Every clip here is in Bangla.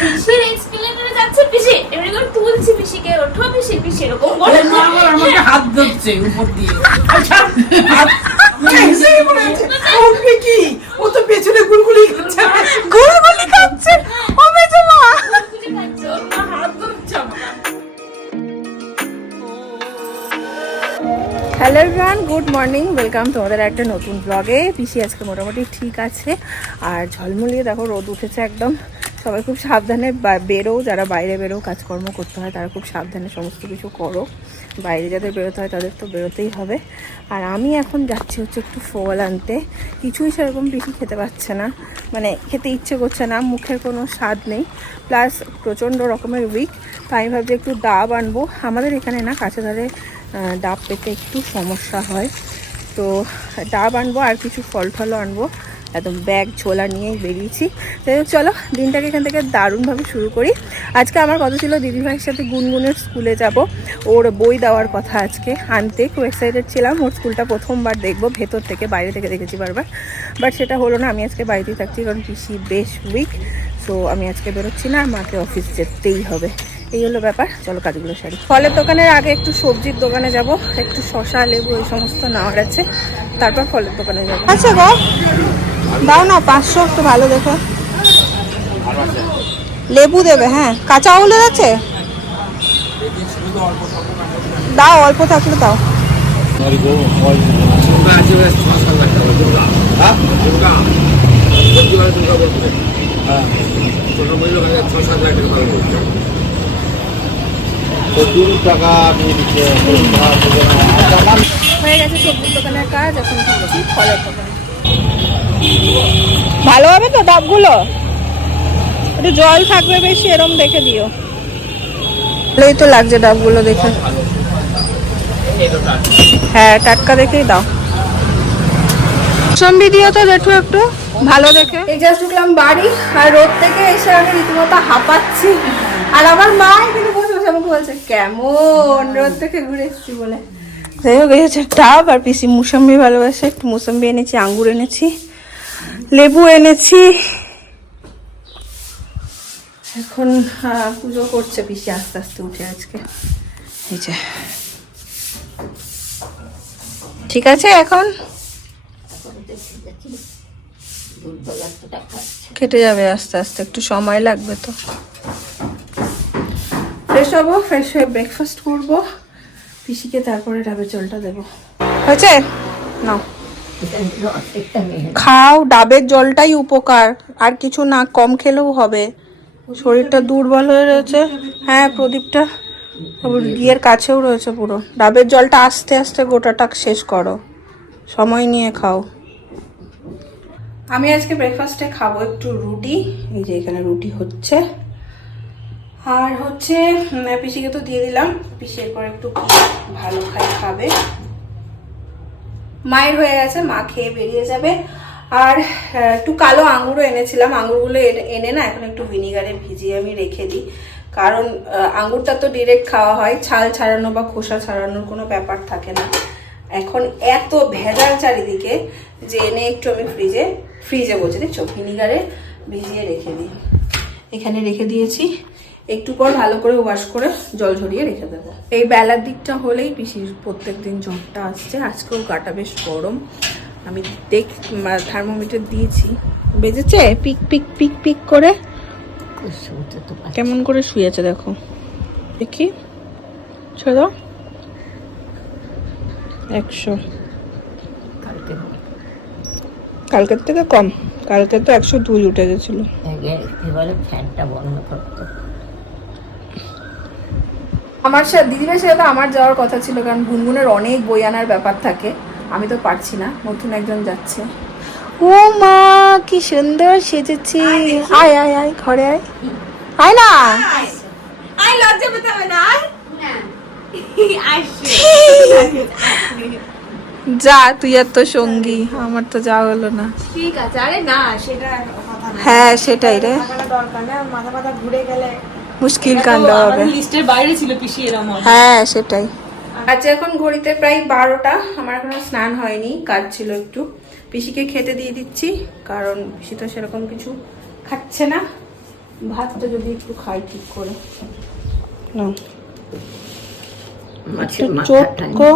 পিসির এক্সপ্লেনেটরে যাচ্ছে পিসি এমনি করে তুলছি পিসিকে ওঠো পিসি পিসি এরকম বলে আমাকে হাত ধরছে উপর দিয়ে কি ও তো পেছনে গুলগুলি খাচ্ছে ও মেজো মা। হাত ধরছে আমাকে। Hello everyone, good morning, welcome তোমাদের একটা নতুন ব্লগে। পিসি আজকে মোটামুটি ঠিক আছে, আর ঝলমলিয়ে দেখো রোদ উঠেছে একদম। সবাই খুব সাবধানে বেরো, যারা বাইরে বেরো কাজকর্ম করতে হয় তারা খুব সাবধানে সমস্ত কিছু করো। বাইরে যাদের বেরোতে হয় তাদের তো বেরোতেই হবে। আর আমি এখন যাচ্ছি হচ্ছে একটু ফল আনতে। কিছুই সেরকম পিসি খেতে পাচ্ছে না, মানে খেতে ইচ্ছে করছে না, মুখের কোনো স্বাদ নেই, প্লাস প্রচণ্ড রকমের উইক। তো আমি ভাবছি একটু ডাব আনবো। আমাদের এখানে না কাছে ধারে ডাব পেতে একটু সমস্যা হয়, তো ডাব আনবো আর কিছু ফল টলও আনবো। একদম ব্যাগ ছোলা নিয়েই বেরিয়েছি। তাই চলো দিনটাকে এখান থেকে দারুণভাবে শুরু করি। আজকে আমার কথা ছিল দিদিভাইয়ের সাথে গুনগুনের স্কুলে যাব, ওর বই দেওয়ার কথা আজকে আনতে। খুব এক্সাইটেড ছিলাম, ওর স্কুলটা প্রথমবার দেখবো ভেতর থেকে, বাইরে থেকে দেখেছি বারবার, বাট সেটা হলো না। আমি আজকে বাড়িতেই থাকছি কারণ পিসি বেশ উইক। সো আমি আজকে বেরোচ্ছি না, মাকে অফিস যেতেই হবে, এই হলো ব্যাপার। চলো কাজগুলো সারি। ফলের দোকানের আগে একটু সবজির দোকানে যাব, একটু শশা লেবু এই সমস্ত নেওয়ার আছে, তারপর ফলের দোকানে যাবো। আচ্ছা গো দাও না 500 একটু ভালো দেখো। লেবু দেবে? হ্যাঁ, কাঁচা আঙুলের আছে? দাও, অল্প থাকলে দাও। হয়ে গেছে সবজির দোকানের কাজ, এখন ঢুকছি ফলের দোকানে। ভালো হবে তো ডাবগুলো? একটু জল থাকবে বেশি, এরম দেখে দিও। ভালোই তো লাগছে ডাবগুলো দেখে। হ্যাঁ, টাটকা দেখেই দাও। মৌসম্বি দিও তো জেঠু একটু ভালো দেখে। এই জাস্ট ঢুকলাম বাড়ি, আর রোদ থেকে এসে আমি রীতিমতো হাঁপাচ্ছি। আর আমার মা এখানে বসে বসে আমাকে বলছে কেমন রোদ থেকে ঘুরে এসেছি বলে। যাই হোক, এই হচ্ছে ডাব। আর পিসি মুসাম্বি ভালোবাসে, একটু মুসাম্বি এনেছি, আঙ্গুর এনেছি, লেবু এনেছি। এখন পুজো করছে পিসি আস্তে আস্তে উঠে আজকে। এই যে ঠিক আছে, এখন কেটে যাবে আস্তে আস্তে, একটু সময় লাগবে তো। ফ্রেশ হবো, ফ্রেশ হয়ে ব্রেকফাস্ট করবো, পিসিকে তারপরে ডাবের জলটা দেবো। হয়েছে না, খাও, ডাবের জলটাই উপকার, আর কিছু না, কম খেলেও হবে। শরীরটা দুর্বল হয়ে রয়েছে। হ্যাঁ, প্রদীপটা গিয়ের কাছেও রয়েছে পুরো। ডাবের জলটা আস্তে আস্তে গোটাটা শেষ করো, সময় নিয়ে খাও। আমি আজকে ব্রেকফাস্টে খাবো একটু রুটি। এই যে এখানে রুটি হচ্ছে, আর হচ্ছে পিসিকে তো দিয়ে দিলাম। পিসি এরপর একটু ভালো খাবে। মায়ের হয়ে গেছে, মা খেয়ে বেরিয়ে যাবে। আর একটু কালো আঙুরও এনেছিলাম, আঙুরগুলো এনে না এখন একটু ভিনিগারে ভিজিয়ে আমি রেখে দিই, কারণ আঙুরটা তো ডিরেক্ট খাওয়া হয়, ছাল ছাড়ানো বা খোসা ছাড়ানোর কোনো ব্যাপার থাকে না। এখন এত ভেজাল চারিদিকে যে এনে একটু আমি ফ্রিজে বলছি, দেখছো, ভিনিগারে ভিজিয়ে রেখে দিই। এখানে রেখে দিয়েছি, একটু পর ভালো করে ওয়াশ করে জল ঝরিয়ে রেখে দেবো। এই বেলার দিকটা হলেই পিসির প্রত্যেকদিন জ্বরটা আসছে। আজকেও গাটা বেশ গরম, আমি থার্মোমিটার দিয়েছি, বেজেছে পিক পিক পিক পিক করে। কেমন করে শুয়েছে দেখো, দেখি ছেড়ে দাও। 100, কালকের থেকে কম, কালকে তো 102 উঠে গেছিল। আমার সাথে দিদিভাইয়ের সাথে আমার যাওয়ার কথা ছিল, কারণ গুনগুনের অনেক বই আনার ব্যাপার থাকে, আমি তো পারছি না, নতুন একজন যাচ্ছে। ও মা কি সুন্দর সেজেছি। আয় আয় আয়, ঘরে আয়, আয় না, আয়, লজ্জা পেতে হবে না, যা, তুই আর তো সঙ্গী, আমার তো যা হলো না। ঠিক আছে, আরে না সেটা কথা না। হ্যাঁ সেটাই রে, দরকার না, মাথা ঘুরে গেলে মুশকিল কাণ্ড হবে। লিস্টের বাইরে ছিল পিসি এরকম। হ্যাঁ সেটাই। আজ এখন ঘড়িতে প্রায় 12টা, আমার এখনো স্নান হয়নি, কাজ ছিল একটু। পিসিকে খেতে দিয়ে দিচ্ছি, কারণ পিসি তো সেরকম কিছু খাচ্ছে না। ভাতটা যদি একটু খাই ঠিক করে না। চটকো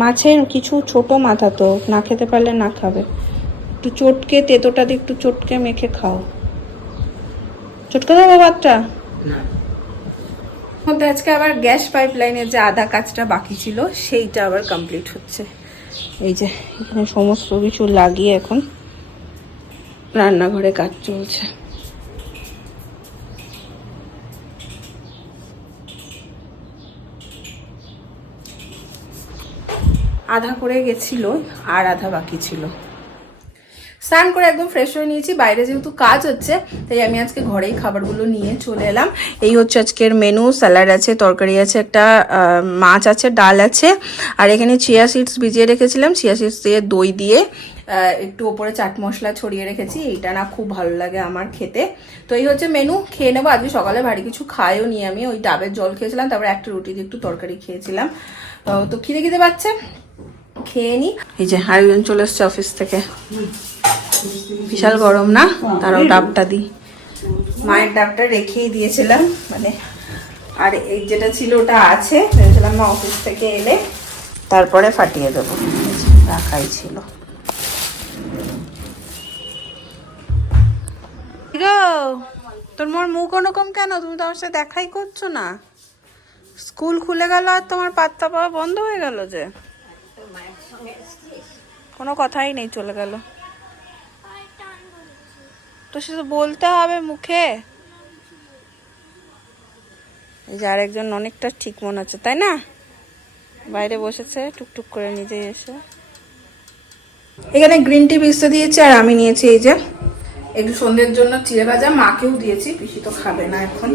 মাছের কিছু ছোট মাথা তো না খেতে পারলে না খাবে, একটু চটকে তেতোটা দিয়ে একটু চটকে মেখে খাও। চটকে দেবো ভাতটা মধ্যে। আজকে আবার গ্যাস পাইপ লাইনের যে আধা কাজটা বাকি ছিল সেইটা আবার কমপ্লিট হচ্ছে। এই যে এখানে সমস্ত কিছু লাগিয়ে এখন রান্নাঘরে কাজ চলছে। আধা করে গেছিল আর আধা বাকি ছিল। স্নান করে একদম ফ্রেশ হয়ে নিয়েছি, বাইরে যেহেতু কাজ হচ্ছে তাই আমি আজকে ঘরেই খাবারগুলো নিয়ে চলে এলাম। এই হচ্ছে আজকের মেনু, স্যালাড আছে, তরকারি আছে, একটা মাছ আছে, ডাল আছে, আর এখানে চিয়া সিডস ভিজিয়ে রেখেছিলাম, চিয়া সিডস দিয়ে দই দিয়ে একটু ওপরে চাট মশলা ছড়িয়ে রেখেছি। এইটা না খুব ভালো লাগে আমার খেতে। তো এই হচ্ছে মেনু, খেয়ে নেবো। আজকে সকালে ভারী কিছু খাইও নি আমি, ওই ডাবের জল খেয়েছিলাম, তারপরে একটা রুটি দিয়ে একটু তরকারি খেয়েছিলাম। তো খিদে পাচ্ছে, খেয়ে নি। এই যে আরেকজন চলে এসছে অফিস থেকে, বিশাল গরম না, তারাও ডাবটা দিই। মায়ের ডাবটা রেখেই দিয়েছিলাম মানে, আর এই যেটা ছিল ওটা আছে, ভেবেছিলাম মা অফিস থেকে এলে তারপরে ফাটিয়ে দেবো, রাখাই ছিল। তোর মোর মুখ ওরকম কেন? তুমি তো আমার সাথে দেখাই করছো না। স্কুল খুলে গেল আর তোমার পাত্তা পাওয়া বন্ধ হয়ে গেল, যে কোনো কথাই নেই, চলে গেল। তো সে তো বলতে হবে মুখে। এই যে আরেকজন অনেকটা ঠিক মনে হচ্ছে, তাই না? বাইরে বসেছে টুকটুক করে নিজেই এসে। এখানে গ্রিন টি পিসতে দিয়েছি, আর আমি নিয়েছি এই যে একটু সন্ধ্যের জন্য চিড়ে ভাজা, মাকেও দিয়েছি। পিসি তো খাবে না এখন,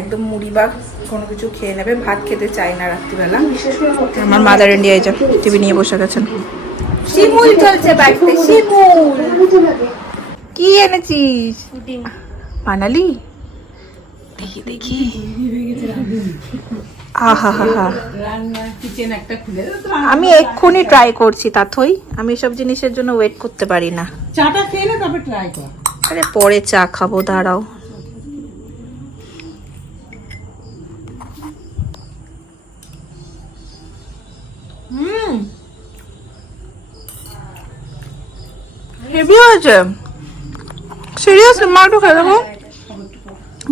একদম মুড়ি বা কোনো কিছু খেয়ে নেবে, ভাত খেতে চাই না রাত্রিবেলা। আমার মাদার ইন্ডিয়া এই যে টিভি নিয়ে বসে গেছেন। শিমুল চলছে বাড়িতে, শিমুল। কি এনেছিস? বানালি? দেখি দেখি। আহা হা হা, আমি এক্ষুনি ট্রাই করছি তাথই। আমি এসব জিনিসের জন্য ওয়েট করতে পারি না। চাটা খেয়ে না তবে ট্রাই কর। আরে পরে চা খাবো, দাঁড়াও। হেভি হয়েছে, সিরিয়াসলি। মা একটু খেয়ে দেবো,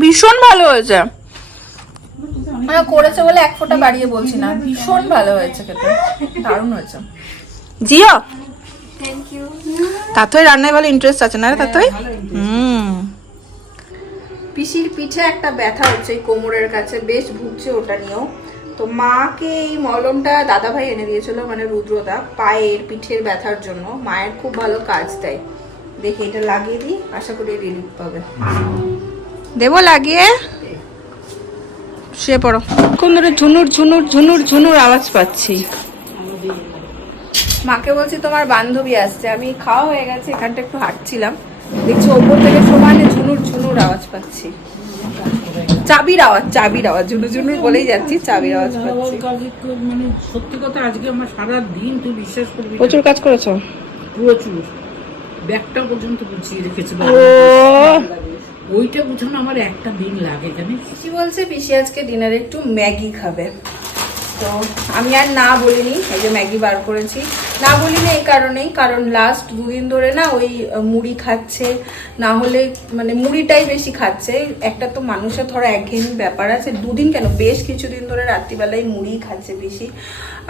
ভীষণ ভালো হয়েছে। করেছে বলে এক ফোঁটা বাড়িয়ে বলছি না, ভীষণ ভালো হয়েছে খেতে, দারুণ হয়েছে। Jio thank you. তাতই রান্নায় ভালো ইন্টারেস্ট আছে না রে তাতই? পিসির পিঠে একটা ব্যথা হচ্ছে এই কোমরের কাছে, বেশ ভুগছে ওটা নিয়েও। তো মাকে এই মলমটা দাদাভাই এনে দিয়েছিল, মানে রুদ্রদা, পায়ের পিঠের ব্যথার জন্য। মায়ের খুব ভালো কাজ দেয়। দেখে এটা লাগিয়ে দিই, আশা করি রিলিফ পাবে। দেবো লাগিয়ে? শুয়ে পড়ো। কোন ধরে ঝুনুর ঝুনুর ঝুনুর ঝুনুর আওয়াজ পাচ্ছি। মাকে বলছি তোমার বান্ধবী আসছে। আমি খাওয়া হয়ে গেছে, এখানটা একটু হাঁটছিলাম, দেখছি ওপর থেকে সমানে ঝুনুর ঝুনুর আওয়াজ পাচ্ছি। চাবির আওয়াজ, চাবির আওয়াজ, ঝুনুর ঝুনুর বলেই যাচ্ছি, চাবির আওয়াজ পাচ্ছি। মানে সত্যি কথা, আজকে আমার সারা দিন তুই বিশ্বাস করবি, প্রচুর কাজ করেছো। প্রচুর। ব্যাগটা পর্যন্ত গুছিয়ে রেখেছি, ওইটা বুঝানো আমার একটা দিন লাগে জানিস। পিসি বলছে পিসি আজকে ডিনারে একটু ম্যাগি খাবে। তো আমি আর না বলিনি, এই যে ম্যাগি বার করেছি। না বলিনি এই কারণেই, কারণ লাস্ট দুদিন ধরে না ওই মুড়ি খাচ্ছে, না হলে মানে মুড়িটাই বেশি খাচ্ছে। একটা তো মানুষের ধরো একঘেয়েমি ব্যাপার আছে, দুদিন কেন বেশ কিছুদিন ধরে রাত্রিবেলায় মুড়ি খাচ্ছে বেশি।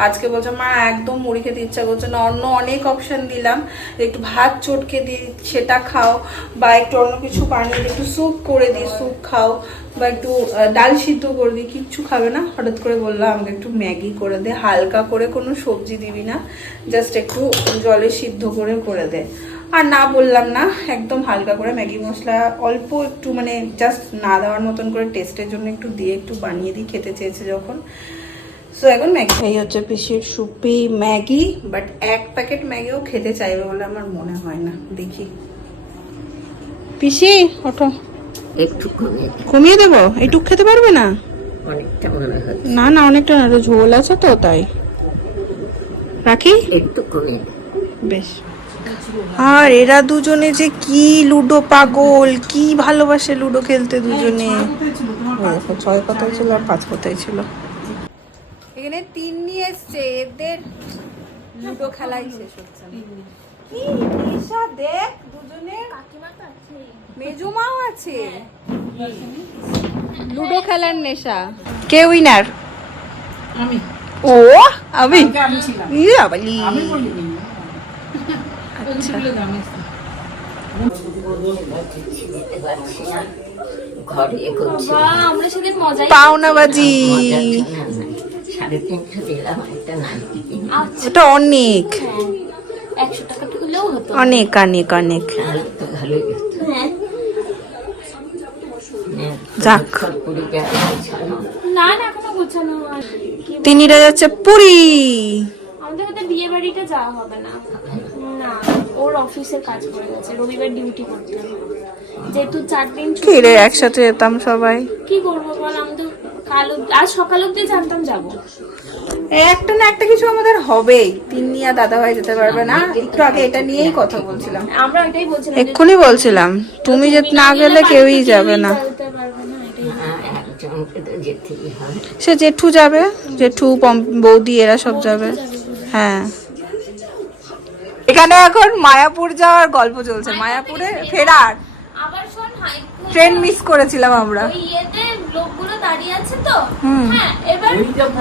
আজকে বলছে মা একদম মুড়ি খেতে ইচ্ছা করছে না, অন্য অনেক অপশান দিলাম, একটু ভাত চটকে দিই সেটা খাও, বা একটু অন্য কিছু বানিয়ে দিই, একটু স্যুপ করে দিই স্যুপ খাও, বা একটু ডাল সিদ্ধ করে দিই, কিচ্ছু খাবে না। হঠাৎ করে বললাম আমাকে একটু ম্যাগি করে দে, হালকা করে, কোনো সবজি দিবি না, জাস্ট একটু জলে সিদ্ধ করে দে। আর না বললাম না, একদম হালকা করে ম্যাগি মশলা অল্প একটু, মানে জাস্ট না দেওয়ার মতন করে টেস্টের জন্য একটু দিয়ে একটু বানিয়ে দিই, খেতে চেয়েছে যখন। সো এখন ম্যাগি, এই হচ্ছে পিসির সুপি ম্যাগি। বাট এক প্যাকেট ম্যাগিও খেতে চাইবে বলে আমার মনে হয় না, দেখি। পিসি ওঠো, একটু কমিয়ে দেবো, এইটুক খেতে পারবে না? অনেকটা মনে হয় না না, অনেকটা না, ঝোল আছে তো তাই। রাখি একটু কমে। বেশ। আর এরা দুজনে যে কি লুডো পাগল, কি ভালোবাসে লুডো খেলতে দুজনে। ছয় কথাই ছিল আর 5 কথাই ছিল। এখানে 3 নিয়ে এসছে, এদের লুডো খেলাই শেষ হচ্ছে না। কি নেশা দেখ দুজনে, কাকিমা তো আছেই। মেজুমাও আছে, লুডো খেলার নেশা। কে উইনার? আমি ও আমি আমি ছিলাম। ইয়া বলি আমি বলিনি। আচ্ছা বাবা, আমরা সেদিন মজাই পাওনাবাজি, আচ্ছা, এটা অনেক 100 টাকা হলেও হতো। অনেক অনেক অনেক। হ্যাঁ। যাক না না, এখনো গোছানো হয়নি। কি তিনিরা যাচ্ছে পুরী। আমাদের ওদের বিয়ে বাড়িটা যাওয়া হবে না। না, ওর অফিসের কাজ পড়ে গেছে, রবিবার ডিউটি করতে হবে। যেহেতু 4 দিন ছুটি কি রে, আছে। একসাথে যেতাম সবাই। কি করবো বল, আমি তো আজ সকাল অব্দি জানতাম যাবো। একটা না একটা কিছু আমাদের হবেই। তিন্নি আর দাদা ভাই যেতে পারবে না, একটু আগে এটা নিয়েই কথা বলছিলাম। আমরা এটাই বলছিলাম, এক্ষুনি বলছিলাম তুমি যে না গেলে কেউই যাবে না। যেতে পারবে না, এটাই। সে জেঠু যাবে, জেঠু বৌদি এরা সব যাবে। হ্যাঁ, এখানে এখন মায়াপুর যাওয়ার গল্প চলছে, মায়াপুরে ফেরার আবার শোন, ট্রেন মিস করেছিলাম আমরা। ওই ইয়েতে লোকগুলো দাঁড়িয়ে আছে তো, হ্যাঁ, এবার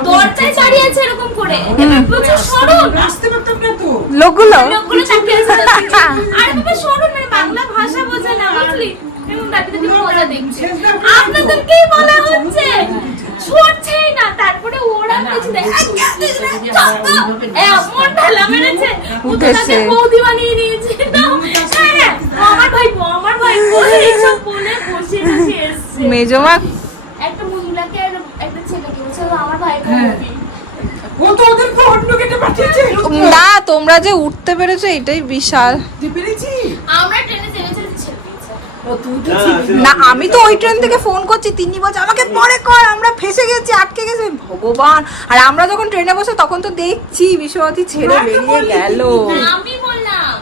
দরজায় দাঁড়িয়ে আছে এরকম করে, এবার বলছে সরুন, আসতে পারতাম না তো। লোকগুলো লোকগুলো তাকিয়ে আছে। আরে বাবা সরুন, মানে বাংলা ভাষা বোঝে না, বুঝলি? এরকম দাঁড়িয়ে দাঁড়িয়ে মজা দেখছে। আপনাদেরকেই বলা হচ্ছে, সরছেই না। তারপরে ওরা কিছু দেয়, মন ঢালা মেরেছে, উঠেছে। বৌদি বানিয়ে নিয়েছে। হ্যাঁ, আমার ভাই এইসব বলে বসে বসে এসছে। মেজমা একটা মহিলাকে আর একটা ছেলেকে বলছে, ও আমার ভাই বৌদি। ও তো ওদেরকে অন্য গেটে পাঠিয়েছে। না, তোমরা যে উঠতে পেরেছো এটাই বিশাল। তুই পেরেছি? আমরা ট্রেনে চেপেছে ছেলে দিয়েছে। ও তুই তো ছিলি। না, আমি তো ওই ট্রেন থেকে ফোন করছি, তিনি বলছে আমাকে পরে কর, আমরা ফেসে গেছি, আটকে গেছি। ভগবান! আর আমরা যখন ট্রেনে বসে তখন তো দেখছি বিশ্ববতী ছেড়ে বেরিয়ে গেল। আমি বললাম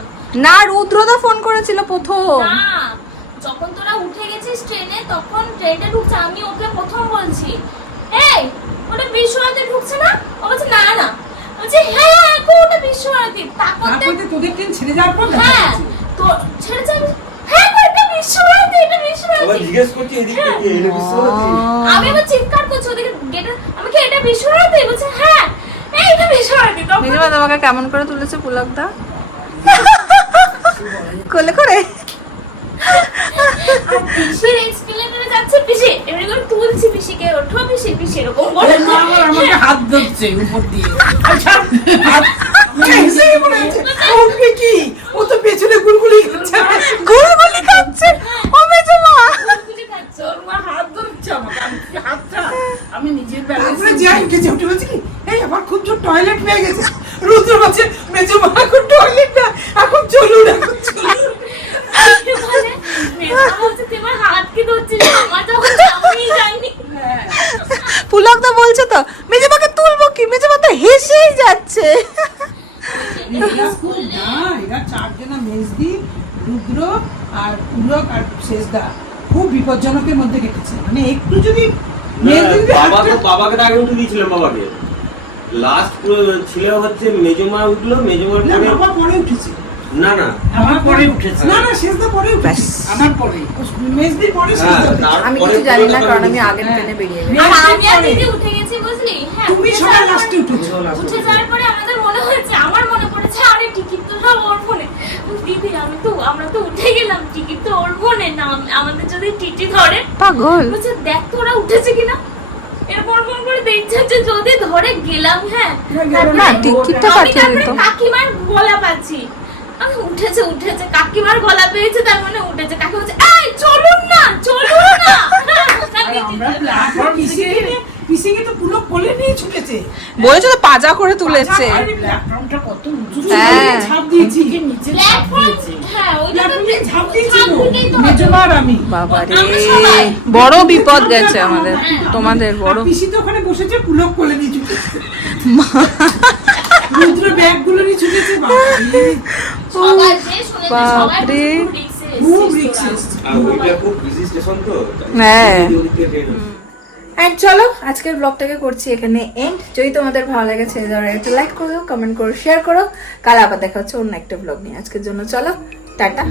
না, রুদ্রদা ফোন করেছিল প্রথম। না, যখন তোরা উঠে গেছিস ট্রেনে, তখন ট্রেনে ঢুকছে, আমি ওকে প্রথম বলছি, এই ওটা বিশ্বভারতী ঢুকছে না? ও বলছে না না, বলছে হ্যাঁ এখন ওটা বিশ্বভারতী। তারপরে তারপরে তোদের ট্রেন ছেড়ে যাওয়ার পর দেখা হ্যাঁ যাচ্ছে। তো ছেড়ে যাবে, হ্যাঁ এটা বিশ্বভারতী, এটা বিশ্বভারতী। জিজ্ঞেস করছি এদিক থেকে এটা বিশ্বভারতী। আমি আবার চিৎকার করছি ওদিকে গেটে, আমাকে এটা বিশ্বভারতী, বলছে হ্যাঁ এইটা বিশ্বভারতী। তখন মেজমা তোমাকে কেমন করে তুলেছে পুলকদা? কোলে করে? পিসির এক্সপ্লেনারে যাচ্ছে, পিসি এমনি করে তুলছি, পিসিকে ওঠো, পিসি পিসি এরকম করে। না, আমাকে হাত ধরছে উপর দিয়ে। আচ্ছা, হাত হেসেই মনে হচ্ছে, ও উঠবে কি? ও তো পেছনে গুলগুলি খাচ্ছে। গুলগুলি খাচ্ছে ও মেজমা। খুঁজে খাচ্ছে। ওর মা হাত ধরছে আমাকে, আমি হাতটা আমি নিজের ব্যালেন্সে যাই গেছে উঠে বলছি কি, এই আমার খুব জোর টয়লেট পেয়ে গেছে। রুদ্র বলছে মেজো মা এখন টয়লেট না, এখন চলুন, এখন চলুন। বলে, মেয়েটা বলছে, তোমার হাত কি ধরছিস? আমার যখন আমি যাইনি। পুলকদা বলছে তো মেজমাকে তুলবো কি, মেজমা তো হেসেই যাচ্ছে। এরা খুব না, এরা চারজনা মেজদি, রুদ্র আর পুলক আর শেষদা খুব বিপজ্জনকের মধ্যে কেটেছে। মানে একটু যদি মেজদিকে বাবাকে তো আগে উঠে দিয়েছিলাম। বাবাকে লাস্ট ছিল হচ্ছে মেজমা উঠলো, মেজমার পরে আমার পরে উঠেছে। না না আমার পরে উঠেছে। না না, শেষদা পরে উঠেছে। আমার পরে মেজদি পরে শেষদা উঠেছে। আমি কিছু জানি না, কারণ আমি আগের ট্রেনে বেরিয়ে গেছি। আর আমি আর দিদি উঠে গেছি, বুঝলি? হ্যাঁ, তুমি উঠে সবাই যাওয়ার লাস্টে পরে- উঠেছো। উঠে যাওয়ার পরে আমাদের মনে হয়েছে, আমার মনে পড়েছে, আরে টিকিট তো সব ওর ফোনে। দিদি আমরা তো উঠে গেলাম, টিকিট তো ওর ফোনে না, আমাদের যদি টিটি ধরে, পাগল। বলছে দেখ তো ওরা উঠেছে কিনা। এরপর ফোন করে দেখছে যে যদি ধরে গেলাম, হ্যাঁ না, টিকিটটা আমি পাঠিয়ে তারপরে দিত। কাকিমার গলা পাচ্ছি, আমি উঠেছে কাকিমার গলা পেয়েছে, তার মানে উঠেছে। কাকি বলছে এই চলুন না। আমরা প্ল্যাটফর্ম পিসিকে তো পুলক কোলে নিয়ে ছুটেছে। বলেছে তো পাজা করে তুলেছে। প্ল্যাটফর্মটা কত উঁচু ছিল, হ্যাঁ। ঝাঁপ দিয়েছি কি নিচে ঝাঁপ প্ল্যাটফর্ম, দিয়েছে। হ্যাঁ ওই প্ল্যাটফর্মে ঝাঁপ দিয়েছি ঝাঁপ তো, দিতেই তো মেজমা আর আমি। বাবা রে, আমরা সবাই। বড় বিপদ গেছে আমাদের, তোমাদের বড়। আর পিসি তো ওখানে বসেছে, পুলক কোলে নিয়ে ছুটেছে। রুদ্র ব্যাগগুলো নিয়ে ছুটেছে বাবারে। সবাই যে শুনে যে সবাই বাপরে। খুব রিক্স এসছে। আর ওইটা খুব বিজি স্টেশন তো হ্যাঁ। ওদিক থেকে ট্রেন আসে। এন্ড চলো আজকের ব্লগটাকে করছি এখানে এন্ড। যদি তোমাদের ভালো লেগেছে যারা একটা লাইক করো, কমেন্ট করো, শেয়ার করো। কাল আবার দেখা হচ্ছে অন্য একটা ব্লগ নিয়ে। আজকের জন্য চলো, টাটা।